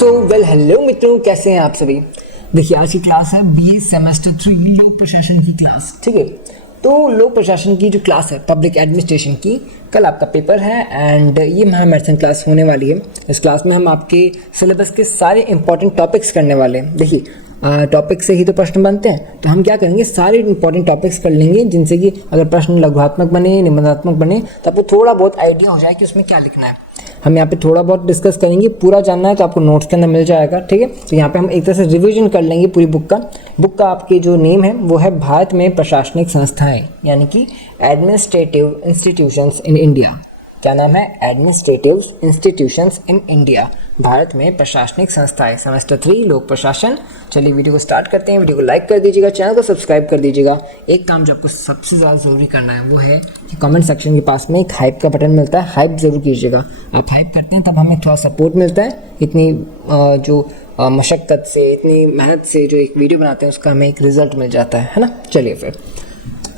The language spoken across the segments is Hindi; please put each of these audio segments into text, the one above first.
वेल हेलो मित्रों, कैसे हैं आप सभी। देखिए आज की क्लास है बीए सेमेस्टर 3 लोक प्रशासन की क्लास। ठीक है, तो लोक प्रशासन की जो क्लास है पब्लिक एडमिनिस्ट्रेशन की, कल आपका पेपर है एंड ये महामैराथन क्लास होने वाली है। इस क्लास में हम आपके सिलेबस के सारे इंपॉर्टेंट टॉपिक्स करने वाले हैं। देखिए टॉपिक से ही तो प्रश्न बनते हैं, तो हम क्या करेंगे, सारे इंपॉर्टेंट टॉपिक्स कर लेंगे जिनसे कि अगर प्रश्न लघुआत्मक बने, निबंधात्मक बने, तो आपको थोड़ा बहुत आइडिया हो जाए कि उसमें क्या लिखना है। हम यहाँ पे थोड़ा बहुत डिस्कस करेंगे, पूरा जानना है तो आपको नोट्स के अंदर मिल जाएगा। ठीक है, तो यहाँ पे हम एक तरह से रिवीजन कर लेंगे पूरी बुक का आपके जो नेम है वो है भारत में प्रशासनिक संस्थाएं, यानी कि एडमिनिस्ट्रेटिव इंस्टीट्यूशंस इन इंडिया। क्या नाम है? Administrative institutions in India, Bharat में प्रशासनिक संस्थाएं, सेमेस्टर 3 लोक प्रशासन। चलिए वीडियो को स्टार्ट करते हैं। वीडियो को लाइक कर दीजिएगा, चैनल को सब्सक्राइब कर दीजिएगा। एक काम जो आपको सबसे ज़्यादा ज़रूरी करना है वो है कि कमेंट सेक्शन के पास में एक हाइप का बटन मिलता है, हाइप ज़रूर कीजिएगा। आप हाइप करते हैं तब हमें थोड़ा सपोर्ट मिलता है। इतनी जो मशक्क़त से, इतनी मेहनत से जो एक वीडियो बनाते हैं उसका हमें एक रिजल्ट मिल जाता है ना। चलिए फिर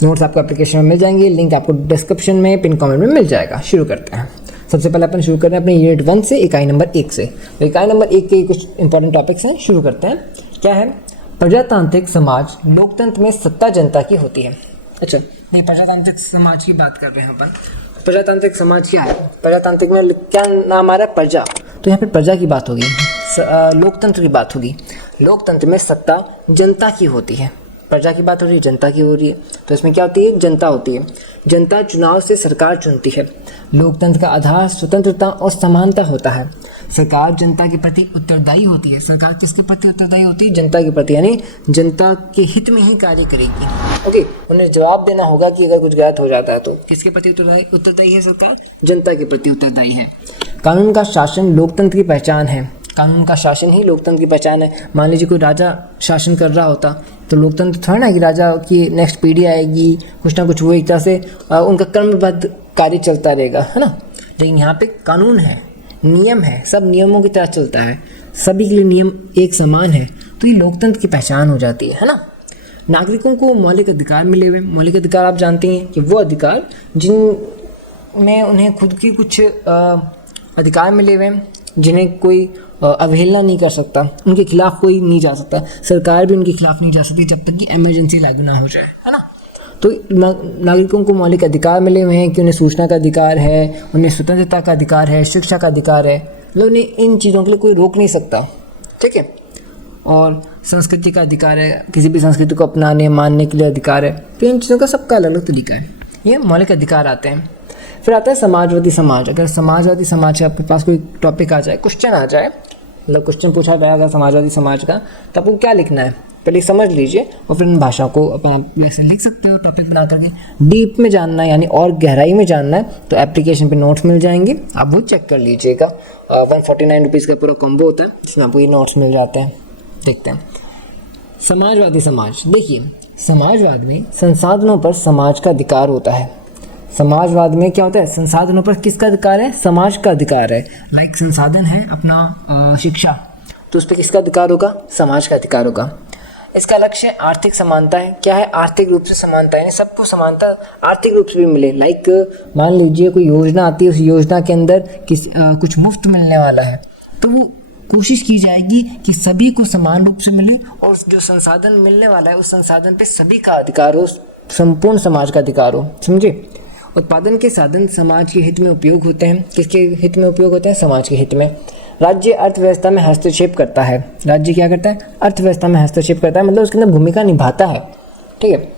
नोट्स आपको एप्लीकेशन में मिल जाएंगे, लिंक आपको डिस्क्रिप्शन में पिन कमेंट में मिल जाएगा। शुरू करते हैं। सबसे पहले अपन शुरू करते हैं अपने यूनिट 1 से, इकाई नंबर 1 से। तो इकाई नंबर 1 के कुछ इंपॉर्टेंट टॉपिक्स हैं, शुरू करते हैं। क्या है? प्रजातांत्रिक समाज लोकतंत्र में सत्ता जनता की होती है। अच्छा, ये प्रजातांत्रिक समाज की बात कर रहे हैं अपन। प्रजातांत्रिक समाज क्या है? प्रजातांत्रिक में क्या नाम आ रहा है? प्रजा। तो यहाँ पे प्रजा की बात होगी, लोकतंत्र की बात होगी। लोकतंत्र में सत्ता जनता की होती है। प्रजा की बात हो रही है, जनता की हो रही है, तो इसमें क्या होती है? जनता होती है। जनता चुनाव से सरकार चुनती है। लोकतंत्र का आधार स्वतंत्रता और समानता होता है। सरकार जनता के प्रति उत्तरदायी होती है। सरकार किसके प्रति उत्तरदायी होती है? जनता के प्रति, यानी जनता के हित में ही कार्य करेगी। ओके, उन्हें जवाब देना होगा कि अगर कुछ गलत हो जाता है तो। किसके प्रति उत्तरदायी है सरकार? जनता के प्रति उत्तरदायी है। कानून का शासन लोकतंत्र की पहचान है। कानून का शासन ही लोकतंत्र की पहचान है। मान लीजिए कोई राजा शासन कर रहा होता तो लोकतंत्र थोड़ा ना कि राजा की नेक्स्ट पीढ़ी आएगी, कुछ ना कुछ वो एक तरह से उनका कर्मबद्ध कार्य चलता रहेगा, है ना। लेकिन यहाँ पे कानून है, नियम है, सब नियमों की तरह चलता है, सभी के लिए नियम एक समान है, तो ये लोकतंत्र की पहचान हो जाती है ना। नागरिकों को मौलिक अधिकार मिले हुए। मौलिक अधिकार आप जानते हैं कि वो अधिकार जिनमें उन्हें खुद की कुछ अधिकार मिले हुए हैं, जिन्हें कोई अवहेलना नहीं कर सकता, उनके खिलाफ कोई नहीं जा सकता, सरकार भी उनके खिलाफ नहीं जा सकती जब तक कि इमरजेंसी लागू ना हो जाए, है ना। तो नागरिकों को मौलिक अधिकार मिले हुए हैं कि उन्हें सूचना का अधिकार है, उन्हें स्वतंत्रता का अधिकार है, शिक्षा का अधिकार है, मतलब उन्हें इन चीज़ों के लिए कोई रोक नहीं सकता। ठीक है, और संस्कृति का अधिकार है, किसी भी संस्कृति को अपनाने मानने के लिए अधिकार है। तो इन चीज़ों का सबका अलग अलग तरीका है, ये मौलिक अधिकार आते हैं। फिर आता है समाजवादी समाज। अगर समाजवादी समाज के आपके पास कोई टॉपिक आ जाए, क्वेश्चन आ जाए, मतलब क्वेश्चन पूछा जाएगा समाजवादी समाज का, तो आपको क्या लिखना है पहले समझ लीजिए, और फिर इन भाषा को अपन वैसे लिख सकते हो टॉपिक बना करके। डीप में जानना है यानी और गहराई में जानना है तो एप्लीकेशन पे नोट्स मिल जाएंगे, आप वो चेक कर लीजिएगा। 149 रुपीज़ का पूरा कॉम्बो होता है जिसमें आपको ये नोट्स मिल जाते हैं। देखते हैं समाजवादी समाज। देखिए समाजवाद में संसाधनों पर समाज का अधिकार होता है। समाजवाद में क्या होता है? संसाधनों पर किसका अधिकार है? समाज का अधिकार है। लाइक संसाधन है अपना शिक्षा, तो उस पर किसका अधिकार होगा? समाज का अधिकार होगा। इसका लक्ष्य आर्थिक समानता है। क्या है? आर्थिक रूप से समानता है, यानी सबको समानता आर्थिक रूप से भी मिले। लाइक मान लीजिए कोई योजना आती है, उस योजना के अंदर कुछ मुफ्त मिलने वाला है, तो वो कोशिश की जाएगी कि सभी को समान रूप से मिले, और जो संसाधन मिलने वाला है उस संसाधन पे सभी का अधिकार हो, संपूर्ण समाज का अधिकार हो। समझे? उत्पादन के साधन समाज के हित में उपयोग होते हैं। किसके हित में उपयोग होते हैं? समाज के हित में। राज्य अर्थव्यवस्था में हस्तक्षेप करता है। राज्य क्या करता है? अर्थव्यवस्था में हस्तक्षेप करता है, मतलब उसके अंदर भूमिका निभाता है। ठीक है,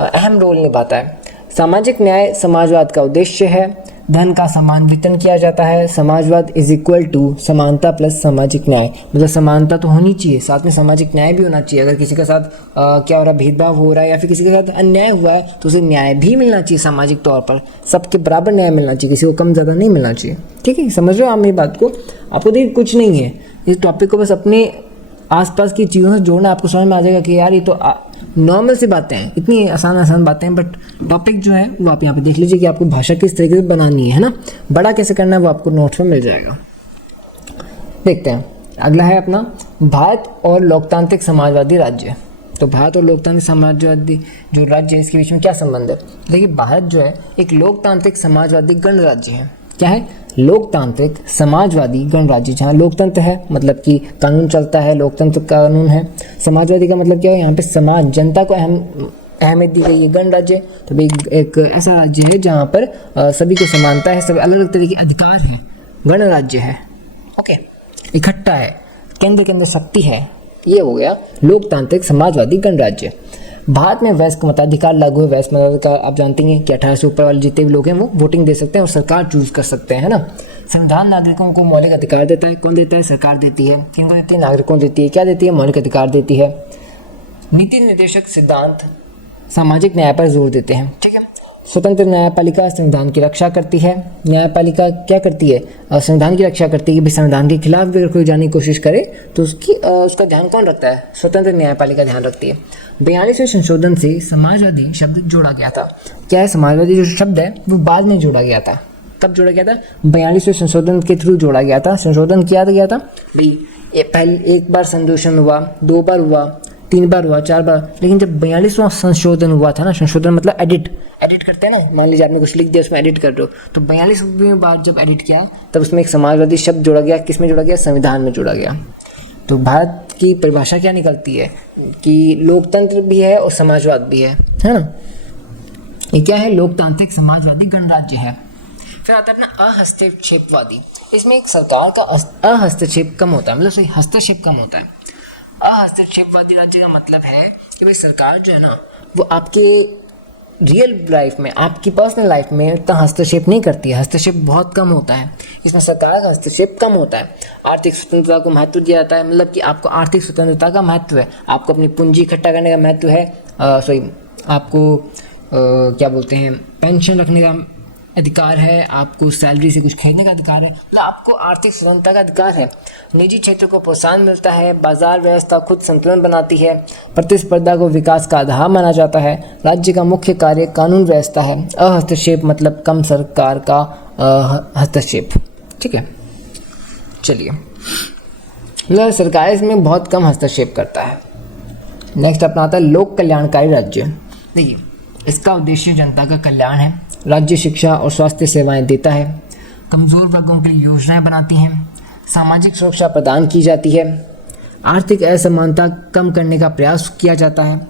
अहम रोल निभाता है। सामाजिक न्याय समाजवाद का उद्देश्य है। धन का समान वितरण किया जाता है। समाजवाद इज इक्वल टू समानता प्लस सामाजिक न्याय, मतलब समानता तो होनी चाहिए, साथ में सामाजिक न्याय भी होना चाहिए। अगर किसी के साथ क्या हो रहा है, भेदभाव हो रहा है या फिर किसी के साथ अन्याय हुआ है तो उसे न्याय भी मिलना चाहिए। सामाजिक तौर पर सबके बराबर न्याय मिलना चाहिए, किसी को कम ज़्यादा नहीं मिलना चाहिए। ठीक है, समझ रहे हो आप मेरी बात को? आपको देखिए कुछ नहीं है, इस टॉपिक को बस अपने आसपास की चीज़ों से जोड़ना, आपको समझ में आ जाएगा कि यार ये तो नॉर्मल सी बातें हैं, इतनी आसान बातें हैं, बट टॉपिक जो है वो आप यहाँ पे देख लीजिए कि आपको भाषा किस तरीके से बनानी है ना, बड़ा कैसे करना है वो आपको नोट्स में मिल जाएगा। देखते हैं अगला है अपना भारत और लोकतांत्रिक समाजवादी राज्य। तो भारत और लोकतांत्रिक समाजवादी जो राज्य है इसके बीच में क्या संबंध है? देखिए भारत जो है एक लोकतांत्रिक समाजवादी गणराज्य है। क्या है? लोकतांत्रिक समाजवादी गणराज्य। जहाँ लोकतंत्र है मतलब कि कानून चलता है, लोकतंत्र कानून है। समाजवादी का मतलब क्या है? यहाँ पे समाज, जनता को अहमियत दी गई है। गणराज्य तो भाई एक ऐसा राज्य है जहाँ पर सभी को समानता है, सभी अलग अलग तरह के अधिकार हैं। गणराज्य है, ओके, इकट्ठा है, केंद्र के अंदर शक्ति है। ये हो गया लोकतांत्रिक समाजवादी गणराज्य। भारत में वयस्क मताधिकार लागू है। वयस्क मताधिकार आप जानते हैं कि 18 से ऊपर वाले जितने भी लोग हैं वो वोटिंग दे सकते हैं और सरकार चूज कर सकते हैं, है ना। संविधान नागरिकों को मौलिक अधिकार देता है। कौन देता है? सरकार देती है। किनको देती है? नागरिकों देती है। क्या देती है? मौलिक अधिकार देती है। नीति निर्देशक सिद्धांत सामाजिक न्याय पर जोर देते हैं, ठीक है। स्वतंत्र न्यायपालिका संविधान की रक्षा करती है। न्यायपालिका क्या करती है? संविधान की रक्षा करती है कि भाई संविधान के खिलाफ भी अगर कोई जाने की कोशिश करे तो उसका ध्यान कौन रखता है? स्वतंत्र न्यायपालिका ध्यान रखती है। 42वें संशोधन से समाजवादी शब्द जोड़ा गया था। क्या है? समाजवादी जो शब्द है वो बाद में जोड़ा गया था। कब जोड़ा गया था? 42वें संशोधन के थ्रू जोड़ा गया था। संशोधन किया गया था भाई पहले एक बार संशोधन हुआ, 2 बार हुआ, 3 बार हुआ, 4 बार, लेकिन जब 42वां संशोधन हुआ था ना, संशोधन मतलब एडिट करते हैं ना, मान लीजिए आपने कुछ लिख दिया उसमें एडिट कर दो, तो 42वीं बार जब एडिट किया तब उसमें एक समाजवादी शब्द जोड़ा गया। किस में जोड़ा गया? संविधान में जोड़ा गया। तो भारत की परिभाषा क्या निकलती है कि लोकतंत्र भी है और समाजवाद भी है ना। ये क्या है? लोकतांत्रिक समाजवादी गणराज्य है। फिर आता है अपना अहस्तक्षेपवादी। इसमें एक सरकार का अहस्तक्षेप कम होता है, मतलब सही हस्तक्षेप कम होता है। अहस्तक्षेपवादी राज्य का मतलब है कि भाई सरकार जो है ना वो आपके रियल लाइफ में, आपकी पर्सनल लाइफ में उतना हस्तक्षेप नहीं करती है। हस्तक्षेप बहुत कम होता है, इसमें सरकार का हस्तक्षेप कम होता है। आर्थिक स्वतंत्रता को महत्व दिया जाता है, मतलब कि आपको आर्थिक स्वतंत्रता का महत्व है, आपको अपनी पूंजी इकट्ठा करने का महत्व है, आपको क्या बोलते हैं, पेंशन रखने का अधिकार है, आपको सैलरी से कुछ खरीदने का अधिकार है, मतलब आपको आर्थिक स्वतंत्रता का अधिकार है। निजी क्षेत्र को प्रोत्साहन मिलता है। बाजार व्यवस्था खुद संतुलन बनाती है। प्रतिस्पर्धा को विकास का आधार माना जाता है। राज्य का मुख्य कार्य कानून व्यवस्था है। अहस्तक्षेप मतलब कम सरकार का हस्तक्षेप, ठीक है। चलिए, मतलब सरकार इसमें बहुत कम हस्तक्षेप करता है। नेक्स्ट अपना आता है लोक कल्याणकारी राज्य। देखिए, इसका उद्देश्य जनता का कल्याण है। राज्य शिक्षा और स्वास्थ्य सेवाएं देता है। कमज़ोर वर्गों के लिए योजनाएं बनाती हैं। सामाजिक सुरक्षा प्रदान की जाती है। आर्थिक असमानता कम करने का प्रयास किया जाता है।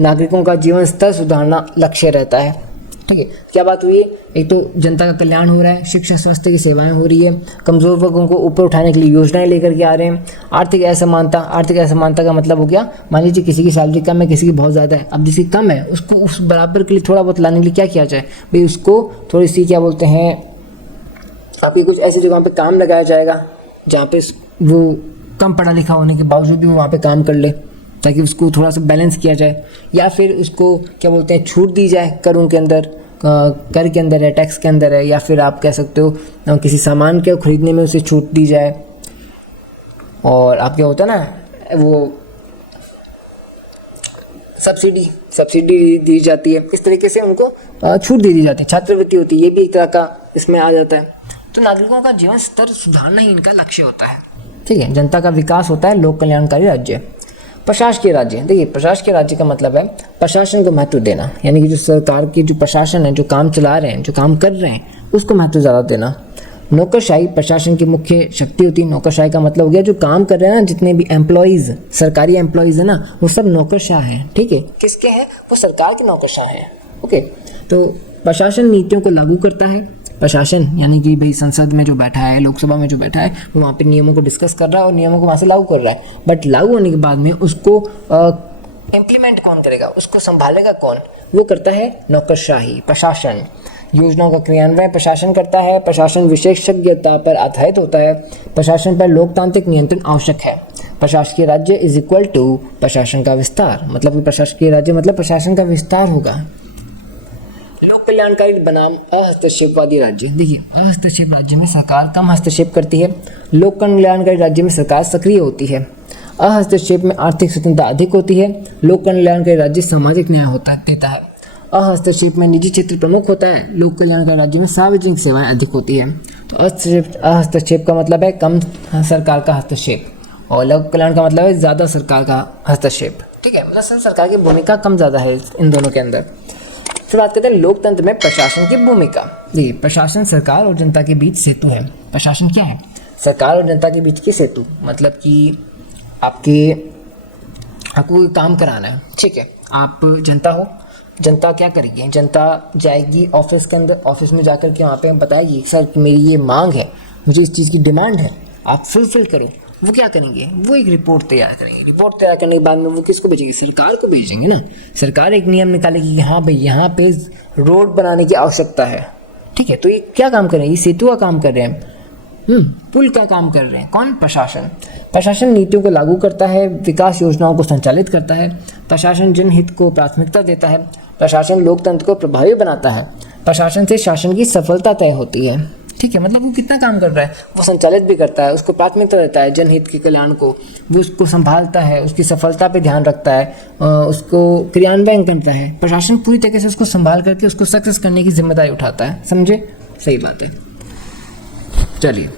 नागरिकों का जीवन स्तर सुधारना लक्ष्य रहता है, ठीक है। क्या बात हुई? एक तो जनता का कल्याण हो रहा है, शिक्षा स्वास्थ्य की सेवाएं हो रही है, कमज़ोर वर्गों को ऊपर उठाने के लिए योजनाएं लेकर के आ रहे हैं। आर्थिक असमानता का मतलब हो गया, मान लीजिए किसी की सैलरी कम है, किसी की बहुत ज़्यादा है। अब जिसकी कम है उसको उस बराबर के लिए थोड़ा बहुत लाने के लिए क्या किया जाए भाई, उसको थोड़ी सी क्या बोलते हैं, आपकी कुछ ऐसी जगहों पर काम लगाया जाएगा जहाँ पे वो कम पढ़ा लिखा होने के बावजूद भी वो वहाँ पे काम कर ले, ताकि उसको थोड़ा सा बैलेंस किया जाए। या फिर उसको क्या बोलते हैं, छूट दी जाए करों के अंदर, कर के अंदर है, टैक्स के अंदर है, या फिर आप कह सकते हो किसी सामान के खरीदने में उसे छूट दी जाए। और आप क्या होता है ना, वो सब्सिडी दी जाती है, इस तरीके से उनको छूट दी जाती है। छात्रवृत्ति होती है, ये भी एक तरह का इसमें आ जाता है। तो नागरिकों का जीवन स्तर सुधारना ही इनका लक्ष्य होता है, ठीक है। जनता का विकास होता है। लोक कल्याणकारी राज्य। प्रशासकीय राज्य। देखिए, प्रशासकीय राज्य का मतलब है प्रशासन को महत्व देना, यानी कि जो सरकार की जो प्रशासन है, जो काम चला रहे हैं, जो काम कर रहे हैं, उसको महत्व ज़्यादा देना। नौकरशाही प्रशासन की मुख्य शक्ति होती है। नौकरशाही का मतलब हो गया जो काम कर रहे हैं ना, जितने भी एम्प्लॉयज़, सरकारी एम्प्लॉयज़ है ना, वो सब नौकरशाह हैं, ठीक है। किसके हैं? वो सरकार के नौकरशाह हैं, ओके। तो प्रशासन नीतियों को लागू करता है। प्रशासन यानी कि भाई संसद में जो बैठा है, लोकसभा में जो बैठा है, वो वहाँ पे नियमों को डिस्कस कर रहा है और नियमों को वहाँ से लागू कर रहा है। बट लागू होने के बाद में उसको इम्प्लीमेंट कौन करेगा, उसको संभालेगा कौन? वो करता है नौकरशाही, प्रशासन। योजनाओं का क्रियान्वयन प्रशासन करता है। प्रशासन विशेषज्ञता पर आधारित होता है। प्रशासन पर लोकतांत्रिक नियंत्रण आवश्यक है। प्रशासकीय राज्य इज इक्वल टू प्रशासन का विस्तार, मतलब कि प्रशासकीय राज्य मतलब प्रशासन का विस्तार होगा। लोक कल्याणकारी बनाम अहस्तक्षेपवादी राज्य। देखिए, अहस्तक्षेप राज्य में सरकार कम हस्तक्षेप करती है। लोक कल्याणकारी राज्य में सरकार सक्रिय होती है। अहस्तक्षेप में आर्थिक स्वतंत्रता अधिक होती है। लोक कल्याणकारी राज्य सामाजिक न्याय देता है। अहस्तक्षेप में निजी क्षेत्र प्रमुख होता है। लोक कल्याणकारी राज्य में सार्वजनिक सेवाएं अधिक होती है। तो अहस्तक्षेप का मतलब है कम सरकार का हस्तक्षेप, और लोक कल्याण का मतलब है ज़्यादा सरकार का हस्तक्षेप, ठीक है। मतलब सरकार की भूमिका कम ज़्यादा है इन दोनों के अंदर। फिर बात करते हैं लोकतंत्र में प्रशासन की भूमिका। देखिए, प्रशासन सरकार और जनता के बीच सेतु है। प्रशासन क्या है? सरकार और जनता के बीच की सेतु, मतलब कि आपको कोई काम कराना है, ठीक है, आप जनता हो, जनता क्या करेगी? जनता जाएगी ऑफिस के अंदर, ऑफिस में जाकर के वहाँ पे बताएगी सर मेरी ये मांग है, मुझे इस चीज़ की डिमांड है, आप फुलफिल करो। वो क्या करेंगे? वो एक रिपोर्ट तैयार करेंगे। रिपोर्ट तैयार करने के बाद में वो किसको भेजेंगे? सरकार को भेजेंगे ना। सरकार एक नियम निकालेगी कि हाँ भाई यहाँ पे रोड बनाने की आवश्यकता है, ठीक है, तो ये क्या काम कर रहे हैं? ये सेतु का काम कर रहे हैं, पुल का काम कर रहे हैं। कौन? प्रशासन। प्रशासन नीतियों को लागू करता है, विकास योजनाओं को संचालित करता है, प्रशासन जनहित को प्राथमिकता देता है, प्रशासन लोकतंत्र को प्रभावी बनाता है, प्रशासन से शासन की सफलता तय होती है, ठीक है। मतलब वो कितना काम कर रहा है? वो संचालित भी करता है, उसको प्राथमिकता देता है, जनहित के कल्याण को वो उसको संभालता है, उसकी सफलता पे ध्यान रखता है, उसको क्रियान्वयन करता है। प्रशासन पूरी तरीके से उसको संभाल करके उसको सक्सेस करने की जिम्मेदारी उठाता है। समझे? सही बात है। चलिए,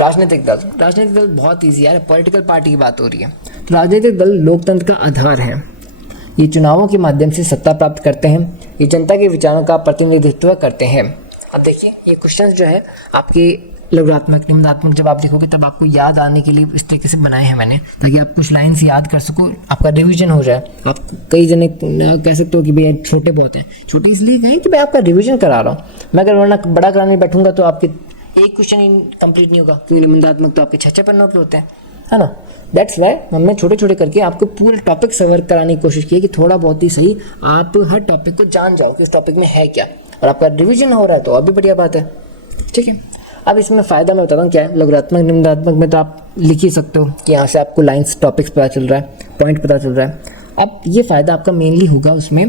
राजनीतिक दल। राजनीतिक दल बहुत ईजी है, पॉलिटिकल पार्टी की बात हो रही है। तो राजनीतिक दल लोकतंत्र का आधार है। ये चुनावों के माध्यम से सत्ता प्राप्त करते हैं, ये जनता के विचारों का प्रतिनिधित्व करते हैं। अब देखिए, ये क्वेश्चन जो है आपके लघुत्मक निम्नात्मक जब आप लिखोगे तब आपको याद आने के लिए इस तरीके से बनाए हैं मैंने, ताकि आप कुछ लाइन्स याद कर सको, आपका रिवीजन हो जाए। आप कई जने कह सकते हो कि भैया छोटे बहुत हैं, छोटे इसलिए कहें कि भाई आपका रिवीजन करा रहा हूँ मैं। अगर वरना बड़ा कराने बैठूंगा तो आपके एक क्वेश्चन कंप्लीट नहीं होगा, क्योंकि निबंधात्मक तो आपके 6 पन्नों के होते हैं, है ना। दैट्स वाई हमने छोटे छोटे करके आपको पूरे टॉपिक कवर कराने की कोशिश की है कि थोड़ा बहुत ही सही आप हर टॉपिक को जान जाओ कि उस टॉपिक में है क्या, और आपका रिवीजन हो रहा है तो और भी बढ़िया बात है, ठीक है। अब इसमें फ़ायदा मैं बताता हूँ क्या है। लघुत्मक निबंधात्मक में तो आप लिख ही सकते हो कि यहाँ से आपको लाइन्स टॉपिक्स पता चल रहा है, पॉइंट पता चल रहा है। अब ये फ़ायदा आपका मेनली होगा उसमें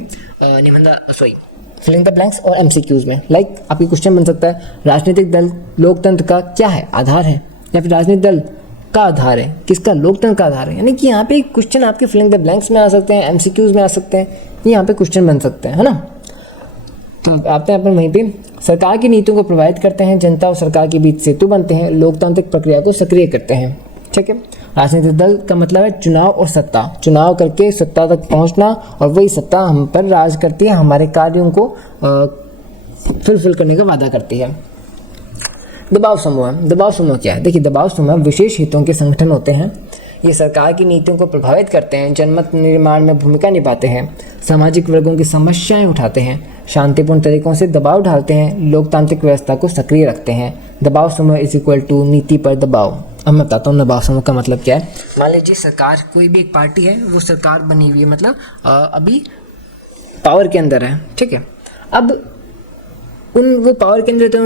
फिलिंग द ब्लैंक्स और एमसीक्यूज में। लाइक आपकी क्वेश्चन बन सकता है, राजनीतिक दल लोकतंत्र का क्या है? आधार है, या फिर राजनीतिक दल का आधार है किसका? लोकतंत्र का आधार है। यानी कि यहाँ पे क्वेश्चन आपके फिलिंग द ब्लैंक्स में आ सकते हैं, एमसीक्यूज में आ सकते हैं, ये यहाँ पे क्वेश्चन बन सकते हैं, है ना। तो आते हैं अपन वहीं पे। सरकार की नीतियों को प्रभावित करते हैं, जनता और सरकार के बीच सेतु बनते हैं, लोकतांत्रिक प्रक्रिया को सक्रिय करते हैं, ठीक है। राजनीतिक दल का मतलब है चुनाव और सत्ता, चुनाव करके सत्ता तक पहुंचना, और वही सत्ता हम पर राज करती है, हमारे कार्यों को फुलफिल करने का वादा करती है। दबाव समूह। दबाव समूह क्या है? देखिए, दबाव समूह विशेष हितों के संगठन होते हैं। ये सरकार की नीतियों को प्रभावित करते हैं, जनमत निर्माण में भूमिका निभाते हैं, सामाजिक वर्गों की समस्याएं उठाते हैं, शांतिपूर्ण तरीकों से दबाव डालते हैं, लोकतांत्रिक व्यवस्था को सक्रिय रखते हैं। दबाव समूह इज इक्वल टू नीति पर दबाव। अब मैं बताता हूँ दबाव समूह का मतलब क्या है। मान लीजिए सरकार, कोई भी एक पार्टी है, वो सरकार बनी हुई है, मतलब अभी पावर के अंदर है, ठीक है। अब वो पावर के अंदर तो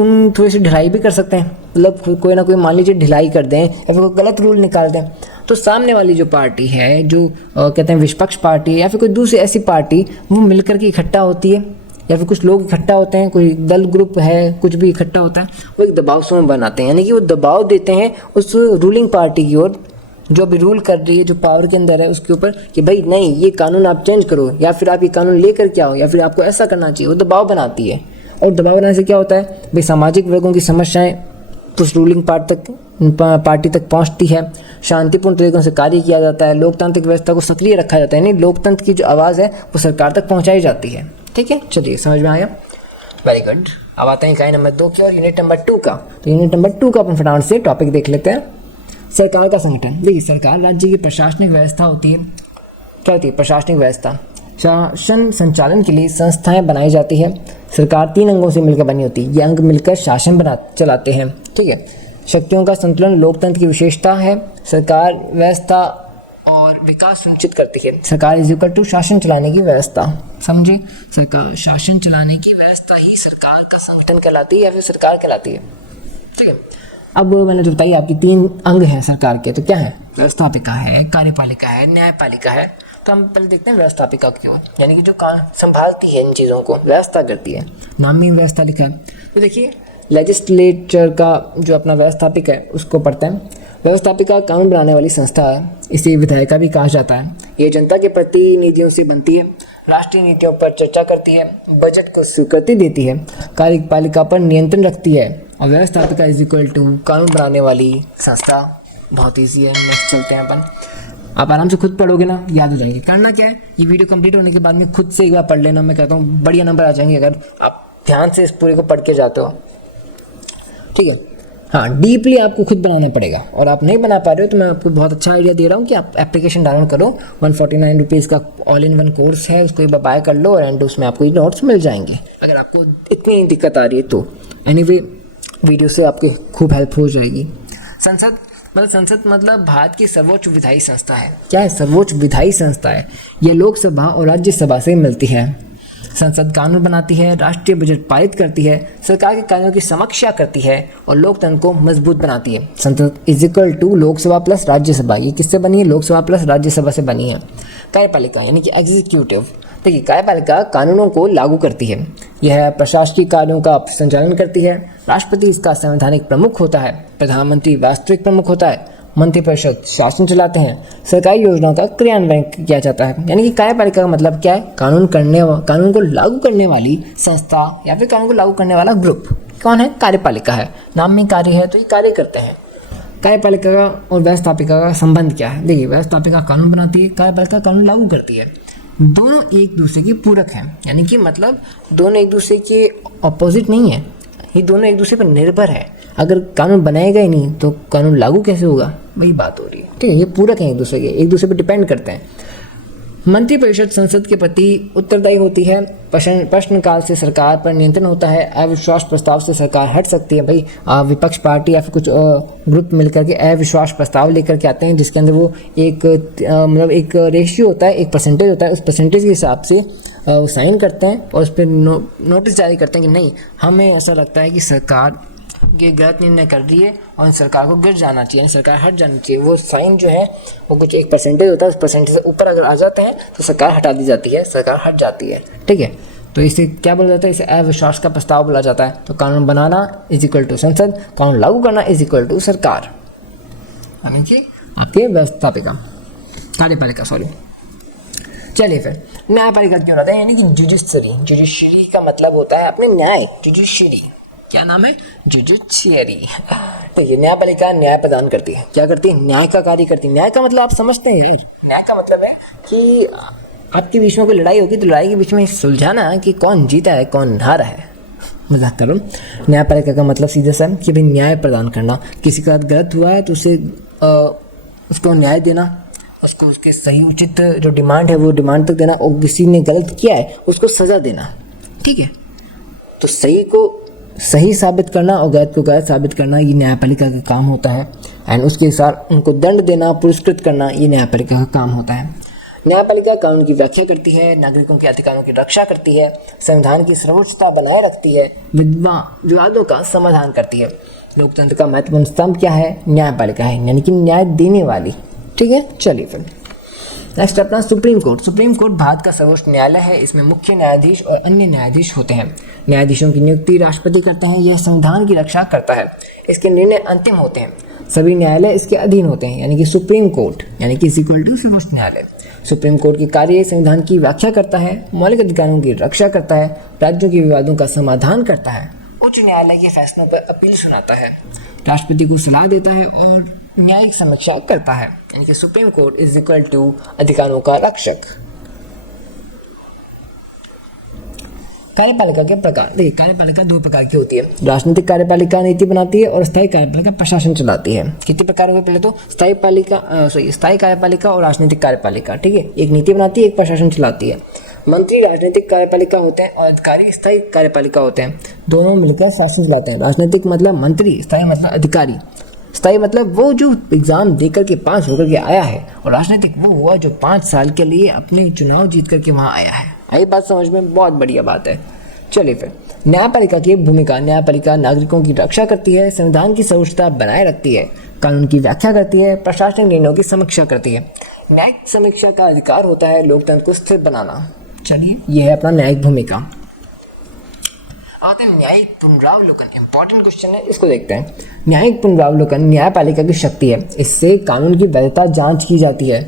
उन थोड़ी सी ढिलाई भी कर सकते हैं, मतलब कोई ना कोई मान लीजिए ढिलाई कर दें या फिर कोई गलत रूल निकाल दें, तो सामने वाली जो पार्टी है, जो कहते हैं विपक्ष पार्टी या फिर कोई दूसरी ऐसी पार्टी, वो मिलकर के इकट्ठा होती है, या फिर कुछ लोग इकट्ठा होते हैं, कोई दल ग्रुप है, कुछ भी इकट्ठा होता है, वो एक दबाव समूह बनाते हैं। यानी कि वो दबाव देते हैं उस रूलिंग पार्टी की ओर, जो अभी रूल कर रही है, जो पावर के अंदर है, उसके ऊपर कि भाई नहीं, ये कानून आप चेंज करो, या फिर आप ये कानून लेकर के आओ, या फिर आपको ऐसा करना चाहिए। वो दबाव बनाती है, और दबाव बनाने से क्या होता है भाई, सामाजिक वर्गों की समस्याएं उस रूलिंग पार्टी तक पहुंचती है, शांतिपूर्ण तरीकों से कार्य किया जाता है, लोकतांत्रिक व्यवस्था को सक्रिय रखा जाता है, यानी लोकतंत्र की जो आवाज़ है वो सरकार तक पहुंचाई जाती है, ठीक है। चलिए, समझ में आया? Very good. अब आते हैं इकाई नंबर 2 की और यूनिट नंबर 2 का। तो यूनिट नंबर 2 का अपन फटाफट से टॉपिक देख लेते हैं। सरकार का संगठन। देखिए, सरकार राज्य की प्रशासनिक व्यवस्था होती है। क्या होती है? प्रशासनिक व्यवस्था। शासन संचालन के लिए संस्थाएं बनाई जाती है। सरकार 3 अंगों से मिलकर बनी होती है, ये अंग मिलकर शासन चलाते हैं, ठीक है। शक्तियों का संतुलन लोकतंत्र की विशेषता है। सरकार व्यवस्था और विकास सुनिश्चित करती है। सरकार इज इक्वल टू शासन चलाने की व्यवस्था। समझे? सरकार शासन चलाने की व्यवस्था ही सरकार का संगठन कहलाती है या फिर सरकार कहलाती है, ठीक है। अब मैंने जो बताई आपकी 3 अंग हैं सरकार के, तो क्या है? व्यवस्थापिका है, कार्यपालिका है, न्यायपालिका है। तो हम पहले देखते हैं व्यवस्थापिका क्यों, यानी कि जो काम संभालती है इन चीज़ों को, व्यवस्था करती है, नाम में व्यवस्था लिखा है। तो देखिए, लेजिस्लेचर का जो अपना व्यवस्थापिक है उसको पढ़ते हैं। व्यवस्थापिका कानून बनाने वाली संस्था है, इसे विधायिका भी कहा जाता है। ये जनता के प्रतिनिधियों से बनती है, राष्ट्रीय नीतियों पर चर्चा करती है, बजट को स्वीकृति देती है, कार्यपालिका पर नियंत्रण रखती है, और व्यवस्थापिका इज इक्वल टू कानून बनाने वाली संस्था। बहुत ईजी है। नेक्स्ट चलते हैं अपन। आप आराम से खुद पढ़ोगे ना, याद हो जाएंगे। करना क्या है, ये वीडियो कंप्लीट होने के बाद में खुद से एक बार पढ़ लेना। मैं कहता हूँ बढ़िया नंबर आ जाएंगे अगर आप ध्यान से इस पूरे को पढ़ के जाते हो, ठीक है। हाँ, डीपली आपको खुद बनाना पड़ेगा, और आप नहीं बना पा रहे हो तो मैं आपको बहुत अच्छा आइडिया दे रहा हूँ कि आप एप्लीकेशन डाउनलोड करो। 149 रुपीज़ का ऑल इन वन कोर्स है, उसको एक बार बाय कर लो एंड उसमें आपको ये नोट्स मिल जाएंगे अगर आपको इतनी दिक्कत आ रही है तो। एनीवे, वीडियो से आपकी खूब हेल्प हो जाएगी। संसद मतलब भारत की सर्वोच्च विधायी संस्था है। क्या है? सर्वोच्च विधायी संस्था है। यह लोकसभा और राज्यसभा से मिलती है। संसद कानून बनाती है, राष्ट्रीय बजट पारित करती है, सरकार के कार्यों की समीक्षा करती है और लोकतंत्र को मजबूत बनाती है। संसद is equal to Lok Sabha plus Rajya Sabha. ये किससे बनी है? लोकसभा प्लस राज्यसभा से बनी है। कार्यपालिका यानी कि एग्जीक्यूटिव। देखिए, कार्यपालिका कानूनों को लागू करती है, यह प्रशासनिक कार्यों का संचालन करती है। राष्ट्रपति इसका संवैधानिक प्रमुख होता है, प्रधानमंत्री वास्तविक प्रमुख होता है, मंत्रिपरिषद शासन चलाते हैं, सरकारी योजनाओं का क्रियान्वयन किया जाता है। यानी कि कार्यपालिका का मतलब क्या है? कानून को लागू करने वाली संस्था या फिर कानून को लागू करने वाला ग्रुप कौन है? कार्यपालिका है। नाम में कार्य है तो ये कार्य करते हैं। कार्यपालिका का और व्यवस्थापिका का संबंध क्या है? देखिए, व्यवस्थापिका कानून बनाती है, कार्यपालिका कानून लागू करती है। दोनों एक दूसरे के पूरक हैं, यानी कि मतलब दोनों एक दूसरे के अपोजिट नहीं है, ये दोनों एक दूसरे पर निर्भर है। अगर कानून बनाएगा ही नहीं तो कानून लागू कैसे होगा? वही बात हो रही है, ठीक है। ये पूरक हैं एक दूसरे के, एक दूसरे पर डिपेंड करते हैं। मंत्रिपरिषद संसद के प्रति उत्तरदायी होती है। प्रश्नकाल से सरकार पर नियंत्रण होता है। अविश्वास प्रस्ताव से सरकार हट सकती है। भाई, विपक्ष पार्टी या फिर कुछ ग्रुप मिलकर के अविश्वास प्रस्ताव लेकर के आते हैं, जिसके अंदर वो एक मतलब एक रेशियो होता है, एक परसेंटेज होता है, उस परसेंटेज के हिसाब से वो साइन करते हैं और उस पर नोटिस जारी करते हैं कि नहीं, हमें ऐसा लगता है कि सरकार ये गलत निर्णय कर रही है और इन सरकार को गिर जाना चाहिए, सरकार हट जानी चाहिए। वो साइन जो है वो कुछ एक परसेंटेज होता है, उस परसेंटेज से ऊपर अगर आ जाते हैं तो सरकार हटा दी जाती है, सरकार हट जाती है, ठीक है। तो इसे क्या बोला जाता है? इसे अविश्वास का प्रस्ताव बोला जाता है। तो कानून बनाना इज इक्वल टू संसद, कानून लागू करना इज इक्वल टू सरकार, यानी कि आपके व्यवस्थापिका, कार्यपालिका, सॉरी। चलिए फिर न्यायपालिका क्यों होता है? यानी कि जुडिशरी। जुडिशरी का मतलब होता है अपने न्याय। जुडिशरी क्या नाम है? जुडिशियरी। तो ये न्यायपालिका न्याय प्रदान करती है। क्या करती है? न्याय का कार्य करती है। न्याय का मतलब आप समझते हैं, न्याय का मतलब है कि आपके बीच में कोई लड़ाई होगी तो लड़ाई के बीच में सुलझाना कि कौन जीता है कौन हारा है। मजाक करो। न्यायपालिका का मतलब सीधा सा कि भाई न्याय प्रदान करना। किसी का गलत हुआ है तो उसे उसको न्याय देना, उसको उसके सही उचित जो डिमांड है वो डिमांड तक देना, और किसी ने गलत किया है उसको सज़ा देना, ठीक है। तो सही को सही साबित करना और गलत को गलत साबित करना ये न्यायपालिका का काम होता है। एंड उसके अनुसार उनको दंड देना, पुरस्कृत करना ये न्यायपालिका का काम होता है। न्यायपालिका कानून की व्याख्या करती है, नागरिकों के अधिकारों की रक्षा करती है, संविधान की सर्वोच्चता बनाए रखती है, विवादों का समाधान करती है। लोकतंत्र का महत्वपूर्ण स्तंभ क्या है? न्यायपालिका है, यानी कि न्याय देने वाली, ठीक है। चलिए फिर नेक्स्ट अपना supreme court. Supreme court Bharat का सर्वोच्च न्यायालय है। इसमें मुख्य न्यायाधीश और अन्य न्यायाधीश होते हैं। न्यायाधीशों की नियुक्ति राष्ट्रपति करता है। यह संविधान की रक्षा करता है। इसके निर्णय अंतिम होते हैं। सभी न्यायालय इसके अधीन होते हैं, यानी कि सुप्रीम कोर्ट यानी कि इक्वल टू सर्वोच्च न्यायालय। सुप्रीम कोर्ट की कार्य संविधान की व्याख्या करता है, मौलिक अधिकारों की रक्षा करता है, राज्यों के विवादों का समाधान करता है, उच्च न्यायालय के फैसलों पर अपील सुनाता है, राष्ट्रपति को सलाह देता है और न्यायिक समीक्षा करता है। यानी कि supreme court is equal to अधिकारों का रक्षक। कार्यपालिका के प्रकार। देखिए, कार्यपालिका दो प्रकार की होती है। राजनीतिक कार्यपालिका नीति बनाती है और स्थायी कार्यपालिका प्रशासन चलाती है। कितने प्रकार हुए? पहले तो स्थायी कार्यपालिका और राजनीतिक कार्यपालिका, ठीक है। एक नीति बनाती है, एक प्रशासन चलाती है। मंत्री राजनीतिक कार्यपालिका होते हैं और अधिकारी स्थायी कार्यपालिका होते हैं। दोनों मिलकर शासन चलाते हैं। राजनीतिक मतलब मंत्री, स्थायी मतलब अधिकारी। स्थायी मतलब वो जो एग्जाम दे करके पास होकर के आया है, और राजनीतिक वो हुआ जो 5 साल के लिए अपने चुनाव जीत करके वहाँ आया है। आई बात समझ में? बहुत बढ़िया बात है। चलिए फिर न्यायपालिका की भूमिका। न्यायपालिका नागरिकों की रक्षा करती है, संविधान की सर्वोच्चता बनाए रखती है, कानून की व्याख्या करती है, प्रशासनिक निर्णयों की समीक्षा करती है। न्यायिक समीक्षा का अधिकार होता है लोकतंत्र को स्थिर बनाना। चलिए, यह है अपना न्यायिक भूमिका। आते हैं न्यायिक पुनरावलोकन। इंपॉर्टेंट क्वेश्चन है, इसको देखते हैं। न्यायिक पुनरावलोकन न्यायपालिका की शक्ति है। इससे कानून की वैधता जांच की जाती है।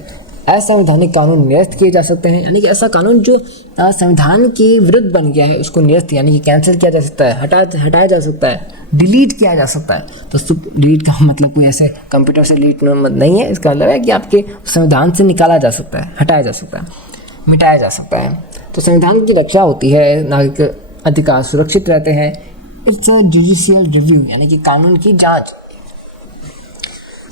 असंवैधानिक कानून निरस्त किए जा सकते हैं, यानी कि ऐसा कानून जो संविधान के विरुद्ध बन गया है उसको निरस्त यानी कि कैंसिल किया जा सकता है, हटाया जा सकता है, डिलीट किया जा सकता है। तो डिलीट का मतलब कोई ऐसे कंप्यूटर से डिलीट नहीं है, इसका मतलब है कि आपके संविधान से निकाला जा सकता है, हटाया जा सकता है, मिटाया जा सकता है। तो संविधान की रक्षा होती है, नागरिक अधिकार सुरक्षित रहते हैं। इट्स अ जुडिशियल रिव्यू यानी कि कानून की जांच।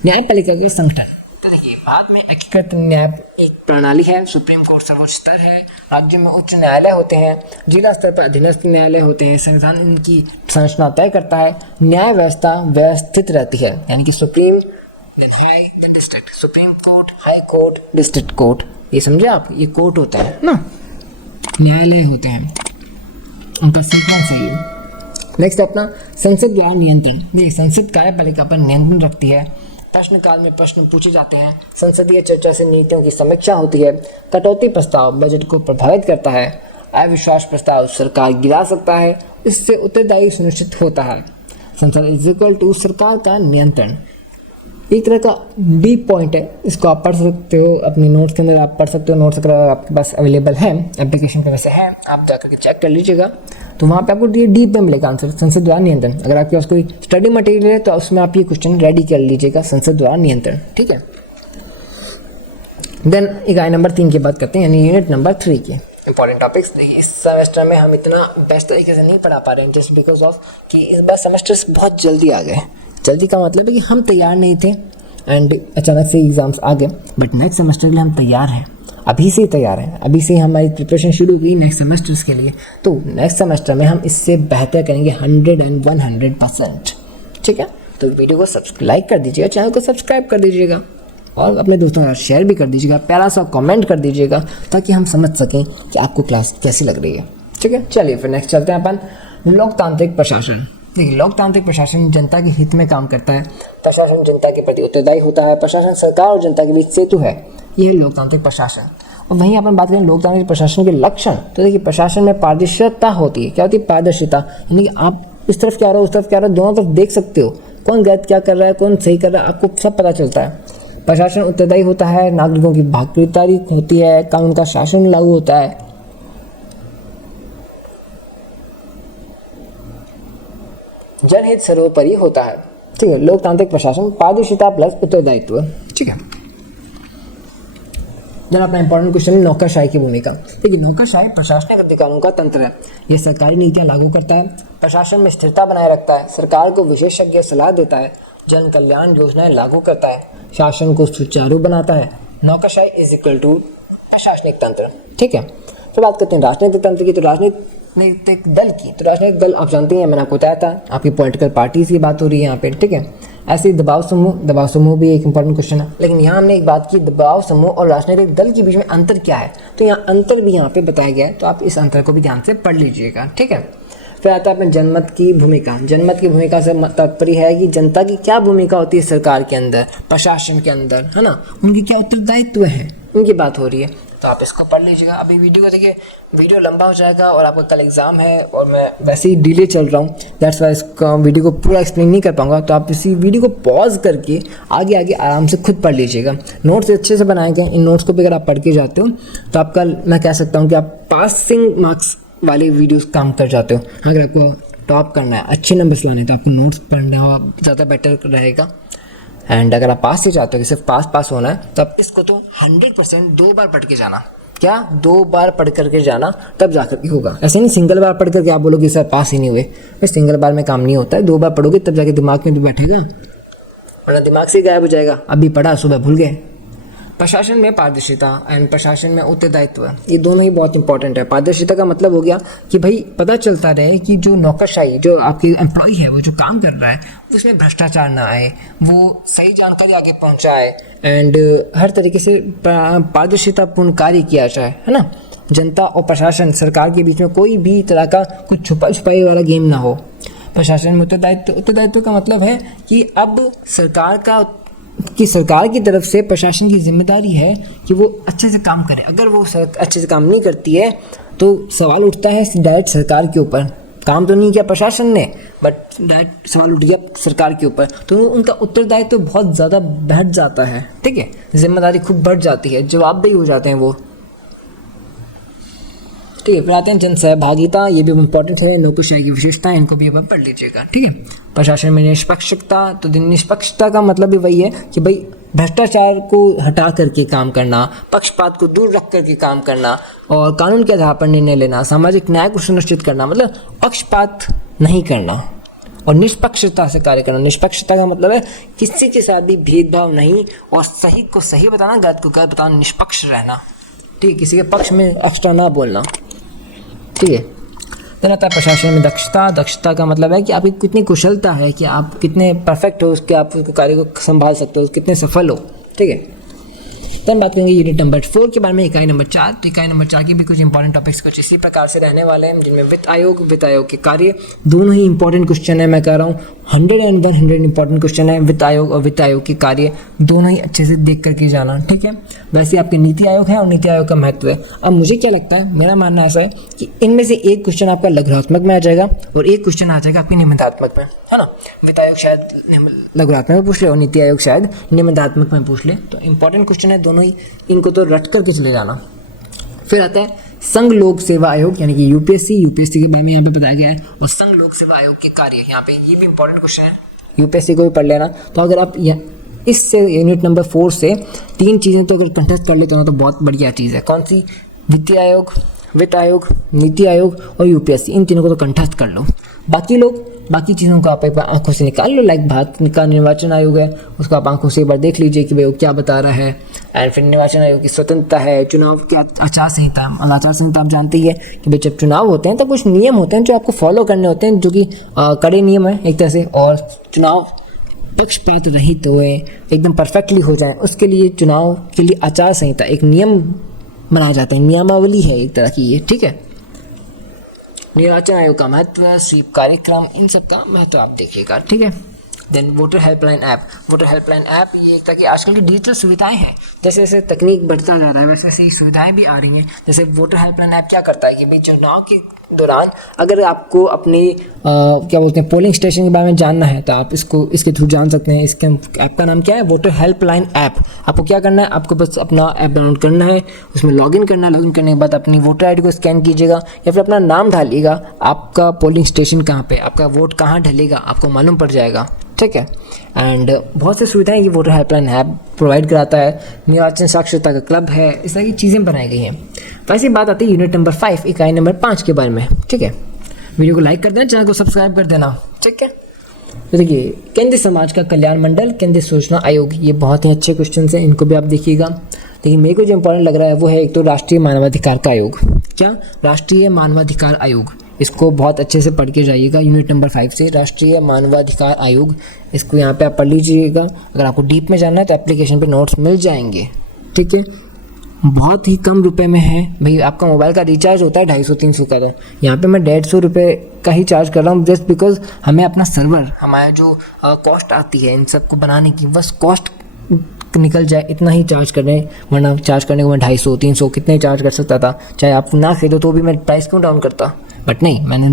न्यायपालिका के संगठन, तो देखिए भारत में एकीकृत न्याय एक प्रणाली है। सुप्रीम कोर्ट सर्वोच्च स्तर है, राज्य में उच्च न्यायालय होते हैं, जिला स्तर पर अधीनस्थ न्यायालय होते हैं। संविधान इनकी संरचना तय करता है। न्याय व्यवस्था व्यवस्थित रहती है, यानी कि supreme district, supreme court, high court, district court, ये समझे आप, ये कोर्ट होता है ना, न्यायालय होते हैं, उनका सीक्वेंस सही है। नेक्स्ट अपना संसद द्वारा नियंत्रण। देखिए संसद कार्यपालिका पर नियंत्रण रखती है। प्रश्नकाल में प्रश्न पूछे जाते हैं। संसदीय चर्चा से नीतियों की समीक्षा होती है। कटौती प्रस्ताव बजट को प्रभावित करता है। अविश्वास प्रस्ताव सरकार गिरा सकता है, इससे उत्तरदायी सुनिश्चित होता है। संसद इज इक्वल टू सरकार का नियंत्रण। एक तरह का डीप पॉइंट है, इसको आप पढ़ सकते हो अपने नोट्स के अंदर, आप पढ़ सकते हो। नोट्स अगर आपके पास अवेलेबल है, एप्लीकेशन पे वैसे है, आप जाकर के चेक कर लीजिएगा, तो वहाँ पे आपको ये डीप में मिलेगा आंसर, संसद द्वारा नियंत्रण। अगर आपके पास कोई स्टडी मटेरियल है तो उसमें आप ये क्वेश्चन रेडी कर लीजिएगा, संसद द्वारा नियंत्रण, ठीक है। देन इकाई नंबर 3 की बात करते हैं, यानी यूनिट नंबर 3 की इंपॉर्टेंट टॉपिक्स। देखिए इस सेमेस्टर में हम इतना बेस्ट तरीके से नहीं पढ़ा पा रहे हैं, जस्ट बिकॉज ऑफ कि इस बार सेमेस्टर्स बहुत जल्दी आ गए। जल्दी का मतलब है कि हम तैयार नहीं थे एंड अचानक से एग्जाम्स आ गए, बट नेक्स्ट सेमेस्टर के लिए हम तैयार हैं, अभी से ही तैयार हैं, अभी से हमारी प्रिपरेशन शुरू हुई नेक्स्ट सेमेस्टर्स के लिए। तो नेक्स्ट सेमेस्टर में हम इससे बेहतर करेंगे 100% ठीक है। तो वीडियो को लाइक कर दीजिएगा, चैनल को सब्सक्राइब कर दीजिएगा और अपने दोस्तों के साथ शेयर भी कर दीजिएगा, प्यारा सा कमेंट कर दीजिएगा ताकि हम समझ सकें कि आपको क्लास कैसी लग रही है, ठीक है। चलिए फिर नेक्स्ट चलते हैं अपन लोकतांत्रिक प्रशासन। देखिए लोकतांत्रिक प्रशासन जनता के हित में काम करता है। प्रशासन जनता के प्रति उत्तरदायी होता है। प्रशासन सरकार और जनता के बीच सेतु है, यह है लोकतांत्रिक प्रशासन। और वहीं अपन बात करें लोकतांत्रिक प्रशासन के लक्षण, तो देखिए प्रशासन में पारदर्शिता होती है। क्या होती है? पारदर्शिता, यानी कि आप इस तरफ क्या रहा हो उस तरफ क्या रहा हो, दोनों तरफ देख सकते हो, कौन गलत क्या कर रहा है, कौन सही कर रहा है, आपको सब पता चलता है। प्रशासन उत्तरदायी होता है, नागरिकों की भागीदारी होती है, कानून का शासन लागू होता है। जनहित सर्वोपरि होता है, ठीक है। लोकतांत्रिक प्रशासन पारदर्शिता प्लस उत्तरदायित्व, ठीक है। जरा अपना इंपॉर्टेंट क्वेश्चन है नौकरशाही की भूमिका। देखिए नौकरशाही प्रशासनिक अधिकारों का तंत्र है। यह सरकारी नीतियां लागू करता है, प्रशासन में स्थिरता बनाए रखता है, सरकार को विशेषज्ञ सलाह देता है, जन कल्याण योजनाएं लागू करता है, शासन को सुचारू बनाता है। नौकरशाही इज इक्वल टू प्रशासनिक तंत्र, ठीक है। तो बात करते हैं राजनीतिक तंत्र की। तो राजनीतिक दल की, तो राजनीतिक दल आप जानते हैं, मैंने आपको बताया था, आपकी पॉलिटिकल पार्टीज की बात हो रही है यहाँ पे, ठीक है। ऐसे ही दबाव समूह भी एक इंपॉर्टेंट क्वेश्चन है। लेकिन यहाँ हमने एक बात की, दबाव समूह और राजनीतिक दल के बीच में अंतर क्या है, तो यहाँ अंतर भी यहाँ पे बताया गया है, तो आप इस अंतर को भी ध्यान से पढ़ लीजिएगा, ठीक है। फिर आता है अपने जनमत की भूमिका। जनमत की भूमिका से तात्पर्य है कि जनता की क्या भूमिका होती है सरकार के अंदर, प्रशासन के अंदर, है ना, उनकी क्या उत्तरदायित्व है, उनकी बात हो रही है, तो आप इसको पढ़ लीजिएगा। अभी वीडियो को देखिए, वीडियो लंबा हो जाएगा और आपका कल एग्जाम है और मैं वैसे ही डिले चल रहा हूँ, दैट्स वाई इसका वीडियो को पूरा एक्सप्लेन नहीं कर पाऊंगा। तो आप इसी वीडियो को पॉज करके आगे आराम से खुद पढ़ लीजिएगा। नोट्स अच्छे से बनाए गए, इन नोट्स को भी अगर आप पढ़ के जाते हो तो आपका, मैं कह सकता हूँ कि आप पासिंग मार्क्स वाले वीडियोस काम कर जाते हो। अगर आपको टॉप करना है, अच्छे नंबर्स लाने, तो आपको नोट्स पढ़ना ज़्यादा बेटर रहेगा। एंड अगर आप पास से चाहते हो कि सिर्फ पास होना है, तो आप इसको तो 100% 2 बार पढ़ के जाना। क्या? 2 बार पढ़ करके जाना, तब जाकर के होगा। ऐसे नहीं सिंगल बार पढ़ करके आप बोलोगे सर पास ही नहीं हुए, बस सिंगल बार में काम नहीं होता है। 2 बार पढ़ोगे तब जाके दिमाग में भी बैठेगा, वरना दिमाग से गायब हो जाएगा। अभी पढ़ा, सुबह भूल गए। प्रशासन में पारदर्शिता एंड प्रशासन में उत्तरदायित्व, ये दोनों ही बहुत इंपॉर्टेंट है। पारदर्शिता का मतलब हो गया कि भाई पता चलता रहे कि जो नौकरशाही, जो आपकी एम्प्लॉय है, वो जो काम कर रहा है उसमें भ्रष्टाचार ना आए, वो सही जानकारी आगे पहुंचाए एंड हर तरीके से पारदर्शितापूर्ण कार्य किया जाए, है ना। जनता और प्रशासन, सरकार के बीच में कोई भी तरह का कुछ छुपाई वाला गेम ना हो। प्रशासन में उत्तरदायित्व का मतलब है कि अब सरकार की तरफ से प्रशासन की जिम्मेदारी है कि वो अच्छे से काम करे। अगर वो अच्छे से काम नहीं करती है तो सवाल उठता है डायरेक्ट सरकार के ऊपर, काम तो नहीं किया प्रशासन ने, बट डायरेक्ट सवाल उठ गया सरकार के ऊपर, तो उनका उत्तरदायित्व तो बहुत ज़्यादा बढ़ जाता है, ठीक है, जिम्मेदारी खूब बढ़ जाती है, जवाबदेही हो जाते हैं वो, ठीक है। फिर आते हैं जन सहभागिता, ये भी इंपॉर्टेंट है, नौकरशाही की विशेषताएं, इनको भी अब पढ़ लीजिएगा, ठीक है। प्रशासन में निष्पक्षता, तो निष्पक्षता का मतलब भी वही है कि भाई भ्रष्टाचार को हटा करके काम करना, पक्षपात को दूर रख करके काम करना और कानून के आधार पर निर्णय लेना, सामाजिक न्याय को सुनिश्चित करना, मतलब पक्षपात नहीं करना और निष्पक्षता से कार्य करना। निष्पक्षता का मतलब है किसी के साथ भी भेदभाव नहीं और सही को सही बताना, गलत को गलत बताना, निष्पक्ष रहना, ठीक है, किसी के पक्ष में एक्स्ट्रा ना बोलना, ठीक है। देन आता है प्रशासन में दक्षता। दक्षता का मतलब है कि आपकी कितनी कुशलता है, कि आप कितने परफेक्ट हो उसके, आप उसको कार्य को संभाल सकते हो, कितने सफल हो, ठीक है। देन बात करेंगे यूनिट नंबर 4 के बारे में, इकाई नंबर 4। तो इकाई नंबर 4 की भी कुछ इंपॉर्टेंट टॉपिक्स कुछ इसी प्रकार से रहने वाले हैं, जिनमें वित्त आयोग के कार्य, दोनों ही इंपॉर्टेंट क्वेश्चन है। मैं कह रहा हूँ 100 इंपॉर्टेंट क्वेश्चन है, वित्त आयोग और वित्त आयोग के कार्य दोनों ही अच्छे से देख करके जाना, ठीक है। वैसे आपके नीति आयोग है और नीति आयोग का महत्व है। अब मुझे क्या लगता है, मेरा मानना ऐसा है कि इनमें से एक क्वेश्चन आपका लघुत्मक में आ जाएगा और एक क्वेश्चन आ जाएगा आपके निबंधात्मक में, है ना। वित्त आयोग शायद लघुत्मक में पूछ ले और नीति आयोग शायद निबंधात्मक में पूछ ले, तो इंपॉर्टेंट क्वेश्चन है दोनों ही, इनको तो रट करके चले जाना। फिर आता है संघ लोक सेवा आयोग, यानी कि यूपीएससी के बारे में यहाँ पे बताया गया है, और संघ लोक सेवा आयोग के कार्य, यहाँ पे ये भी इंपॉर्टेंट क्वेश्चन है, यूपीएससी को भी पढ़ लेना। तो अगर आप इससे यूनिट नंबर 4 से 3 चीज़ें तो अगर कंटेस्ट कर लेते हो ना, तो बहुत बढ़िया चीज़ है। कौन सी? वित्त आयोग, नीति आयोग और यूपीएससी, इन तीनों को तो कंटेस्ट कर लो। बाकी चीज़ों को आप एक बार आंखों से निकाल लो, लाइक भारत का निर्वाचन आयोग है, उसको आप आंखों से एक बार देख लीजिए कि भाई वो क्या बता रहा है। एंड फिर निर्वाचन आयोग की स्वतंत्रता है, चुनाव की आचार संहिता आप जानते ही है कि भाई जब चुनाव होते हैं तो कुछ नियम होते हैं जो आपको फॉलो करने होते हैं, जो कि कड़े नियम है एक तरह से, और चुनाव पक्षपात रहित हुए एकदम परफेक्टली हो जाए, उसके लिए चुनाव के लिए आचार संहिता एक नियम बनाया जाता है, नियमावली है एक तरह की ये, ठीक है। निर्वाचन आयोग का महत्व, स्वीप कार्यक्रम, इन सब का महत्व आप देखिएगा, ठीक है। देन वोटर हेल्पलाइन ऐप ये एक तरह की आजकल की डिजिटल सुविधाएं हैं। जैसे जैसे तकनीक बढ़ता जा रहा है वैसे वैसे सुविधाएं भी आ रही हैं। जैसे वोटर हेल्पलाइन ऐप क्या करता है कि भाई चुनाव के दौरान अगर आपको अपने क्या बोलते हैं पोलिंग स्टेशन के बारे में जानना है, तो आप इसके थ्रू जान सकते हैं। इसके ऐप का नाम क्या है? Voter helpline app. आपको क्या करना है, आपको बस अपना ऐप डाउनलोड करना है, उसमें लॉगिन करना है, लॉगिन करने के बाद अपनी वोटर आईडी को स्कैन कीजिएगा या फिर अपना नाम डालिएगा, आपका पोलिंग स्टेशन कहाँ पे, आपका वोट कहाँ डलेगा आपको मालूम पड़ जाएगा, ठीक है। एंड बहुत सी सुविधाएं ये वोटर हेल्पलाइन ऐप प्रोवाइड कराता है। निर्वाचन साक्षरता का क्लब है, इस तरह की चीज़ें बनाई गई हैं। वैसी बात आती है यूनिट नंबर 5 इकाई नंबर 5 के बारे में, ठीक है। वीडियो को लाइक कर देना, चैनल को सब्सक्राइब कर देना, ठीक है। तो देखिए केंद्रीय समाज का कल्याण मंडल, केंद्रीय सूचना आयोग, ये बहुत ही अच्छे क्वेश्चन हैं, इनको भी आप देखिएगा। लेकिन मेरे को जो इंपॉर्टेंट लग रहा है वो है एक तो राष्ट्रीय मानवाधिकार का आयोग। क्या? राष्ट्रीय मानवाधिकार आयोग, इसको बहुत अच्छे से पढ़ के जाइएगा यूनिट नंबर 5 से, राष्ट्रीय मानवाधिकार आयोग, इसको यहाँ पे आप पढ़ लीजिएगा। अगर आपको डीप में जानना है तो एप्लीकेशन पे नोट्स मिल जाएंगे, ठीक है। बहुत ही कम रुपए में है भाई, आपका मोबाइल का रिचार्ज होता है 250-300 का, तो यहाँ पे मैं 150 रुपये का ही चार्ज कर रहा हूँ, जस्ट बिकॉज हमें अपना सर्वर, हमारा जो कॉस्ट आती है इन सबको बनाने की, बस कॉस्ट निकल जाए इतना ही चार्ज कर रहे हैं, वरना चार्ज करने को मैं 250-300 कितने चार्ज कर सकता था, चाहे आप ना खरीदो तो भी मैं प्राइस क्यों डाउन करता, बट नहीं, मैंने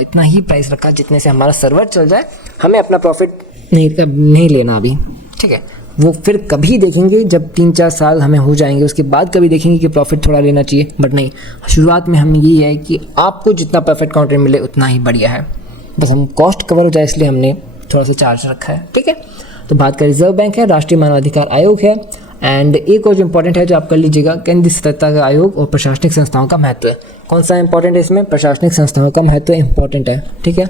इतना ही प्राइस रखा जितने से हमारा सर्वर चल जाए, हमें अपना प्रॉफिट नहीं लेना अभी, ठीक है। वो फिर कभी देखेंगे जब 3-4 साल हमें हो जाएंगे, उसके बाद कभी देखेंगे कि प्रॉफिट थोड़ा लेना चाहिए, बट नहीं, शुरुआत में हम ये है कि आपको जितना परफेक्ट कंटेंट मिले उतना ही बढ़िया है, बस हम कॉस्ट कवर हो जाए इसलिए हमने थोड़ा सा चार्ज रखा है, ठीक है। तो बात करें रिजर्व बैंक है, राष्ट्रीय मानवाधिकार आयोग है, एंड एक और जो इंपॉर्टेंट है जो आप कर लीजिएगा, केंद्रीय सतर्कता का आयोग और प्रशासनिक संस्थाओं का महत्व। कौन सा इंपॉर्टेंट है इसमें? प्रशासनिक संस्थाओं का महत्व इंपॉर्टेंट है, ठीक है।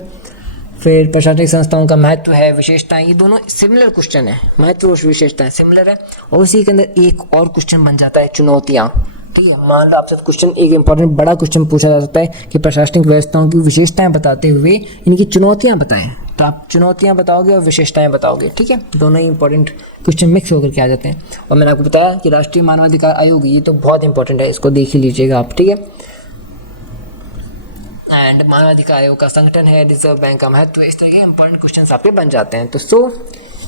फिर प्रशासनिक संस्थाओं का महत्व है, विशेषताएं, ये दोनों सिमिलर क्वेश्चन है, महत्व और विशेषताएं सिमिलर है। और उसी के अंदर एक और क्वेश्चन बन जाता है चुनौतियां, ठीक है। मान लो आपसे क्वेश्चन एक इंपॉर्टेंट बड़ा क्वेश्चन पूछा जा सकता है कि प्रशासनिक व्यवस्थाओं की विशेषताएं बताते हुए इनकी चुनौतियां बताएं, तो आप चुनौतियां बताओगे और विशेषताएं बताओगे, ठीक है। दोनों ही इंपॉर्टेंट क्वेश्चन मिक्स होकर के आ जाते हैं। और मैंने आपको बताया कि राष्ट्रीय मानवाधिकार आयोग, ये तो बहुत इंपॉर्टेंट है, इसको देख ही लीजिएगा आप, ठीक है। एंड मानवाधिकार आयोग का संगठन है, रिजर्व बैंक का महत्व, इस तरह के इंपॉर्टेंट क्वेश्चन आपके बन जाते हैं। तो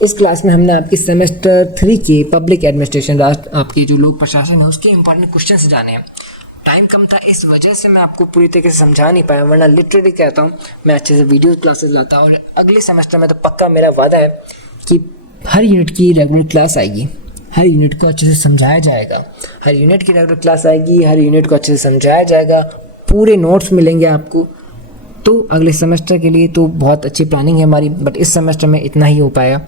इस क्लास में हमने आपकी सेमेस्टर 3 के पब्लिक एडमिनिस्ट्रेशन, आपकी जो लोक प्रशासन है उसके इंपॉर्टेंट क्वेश्चन जाने हैं। टाइम कम था, इस वजह से मैं आपको पूरी तरीके से समझा नहीं पाया, वरना लिटरली कहता हूँ मैं अच्छे से वीडियो क्लासेस लाता। और अगले सेमेस्टर में तो पक्का मेरा वादा है कि हर यूनिट की रेगुलर क्लास आएगी, हर यूनिट को अच्छे से समझाया जाएगा, हर यूनिट की रेगुलर क्लास आएगी, हर यूनिट को अच्छे से समझाया जाएगा, पूरे नोट्स मिलेंगे आपको। तो अगले सेमेस्टर के लिए तो बहुत अच्छी प्लानिंग है हमारी, बट इस सेमेस्टर में इतना ही हो पाया।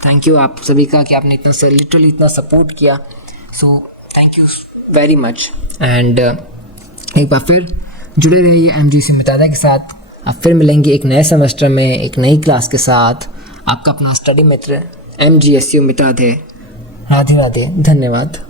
थैंक यू आप सभी का कि आपने इतना लिटरली इतना सपोर्ट किया। So thank you very much. And एक बार फिर जुड़े रहिए MGC मितादा के साथ। आप फिर मिलेंगे एक नए सेमेस्टर में एक नई क्लास के साथ। आपका अपना स्टडी मित्र MGSU मितादे। राधे राधे, धन्यवाद।